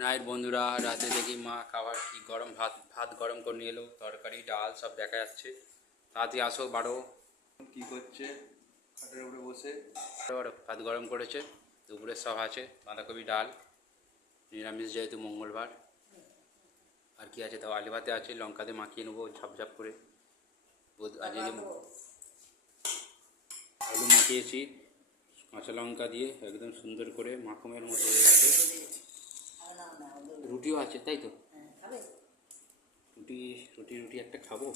Night বন্ধুরা, রাতে দেখি মা খাবার কি গরম ভাত গরম করে নিয়ে এলো, তরকারি ডাল সব দেখা যাচ্ছে। তাড়াতাড়ি আসো, বাড়ো। কি করছে খাটের উপরে বসে? বাড়ো, ভাত গরম করেছে, দুপুরে সব আছে, বাঁধাকপি ডাল, নিরামিষ যেহেতু মঙ্গলবার। আর কি আছে, তাও আলু ভাতে আছে, লঙ্কাতে মাখিয়ে নেবো ঝাপঝাপ করে। আজকে আলু মাখিয়েছি কাঁচা লঙ্কা দিয়ে, একদম সুন্দর করে মাখনের মতো হয়ে গেছে। রুটিও আছে, তাই তো? রুটি রুটি রুটি একটা খাবো,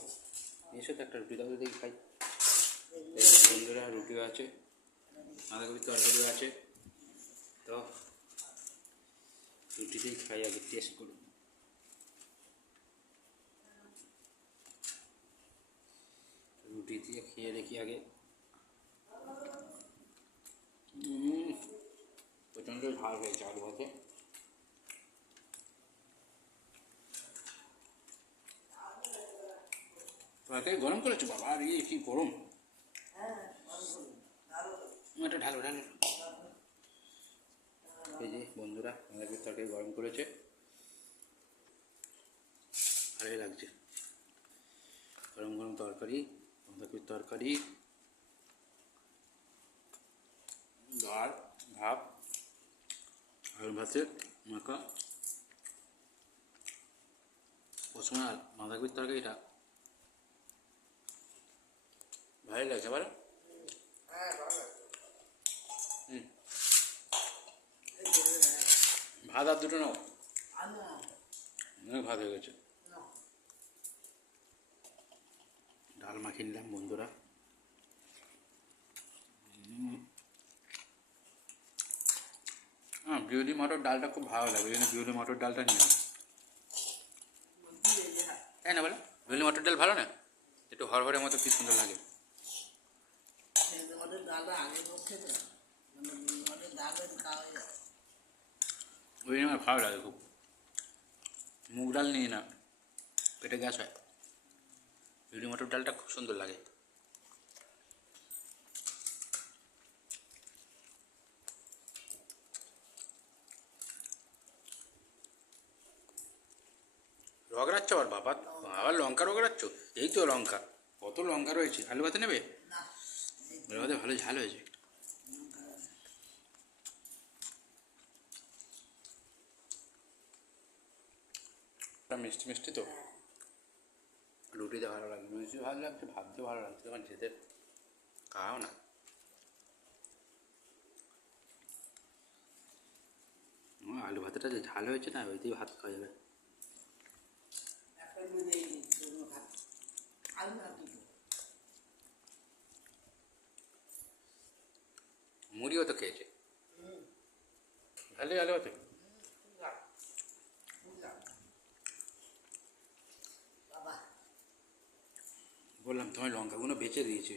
এসো তো একটা রুটি দাও দেখি খাই। বন্ধুরা, রুটিও আছে, বাঁধাকপির তরকারিও আছে, তো রুটিতেই খাই, আগে টেস্ট করুন। রুটি দিয়ে খেয়ে দেখি আগে। প্রচণ্ড ঝাল হয়েছে আলু ভাতে। তরকারি গরম করেছো বাবা? আর কি গরম! এটা ঢালো ঢালো। এই যে বন্ধুরা, বাঁধাকপির তরকারি গরম করেছে, ভালোই লাগছে। গরম গরম তরকারি, বাঁধাকপির তরকারি, ডাল, ভাত, আলু ভাতে মাখা। প্রথমে বাঁধাকপির তরকারিটা ভালোই লাগছে, বলো? ভাত আর দুটো নাও, অনেক ভাত হয়ে গেছে। ডাল মাখিয়ে নিলাম বন্ধুরা। হ্যাঁ, বিউলি মটর ডালটা খুব ভালো লাগে, ওই জন্য বিউলি মটর ডালটা নিলাম। তাই না বলো? বিউলি মটর ডাল ভালো না? একটু হরহরের মতো কি সুন্দর লাগে। ওই জন্য আমার ভালো লাগে খুব। মুগ ডাল নিই না, পেটে গ্যাস হয়। বিউলি মটর ডালটা খুব সুন্দর লাগে। রগড়াচ্ছ আবার বাবা? আবার লঙ্কা রগড়াচ্ছ? এই তো লঙ্কা, কত লঙ্কা রয়েছে। আলু ভাতে নেবে? আলু ভাতে ভালো ঝাল হয়েছে। মিষ্টি মিষ্টি তো, রুটিতে ভালো লাগে, লুচি ভালো লাগছে, ভাবতে ভালো লাগছে, তোমার যেতে খাও না। আলু ভাতেটা যে ঝাল হয়েছে না, ওইতেই ভাত খাওয়া যাবে। মুড়িও তো খেয়েছে, ভালোই আলু ভাতে। বললাম তোমার লঙ্কাগুলো বেঁচে দিয়েছি।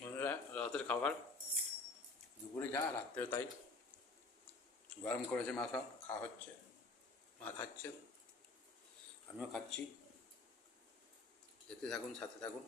বন্ধুরা, রাতের খাবার দুপুরে যা, রাত্রেও তাই। গরম করেছে মা, সব খাওয়া হচ্ছে, মা খাচ্ছে, আমিও খাচ্ছি। খেতে থাকুন, সাথে থাকুন।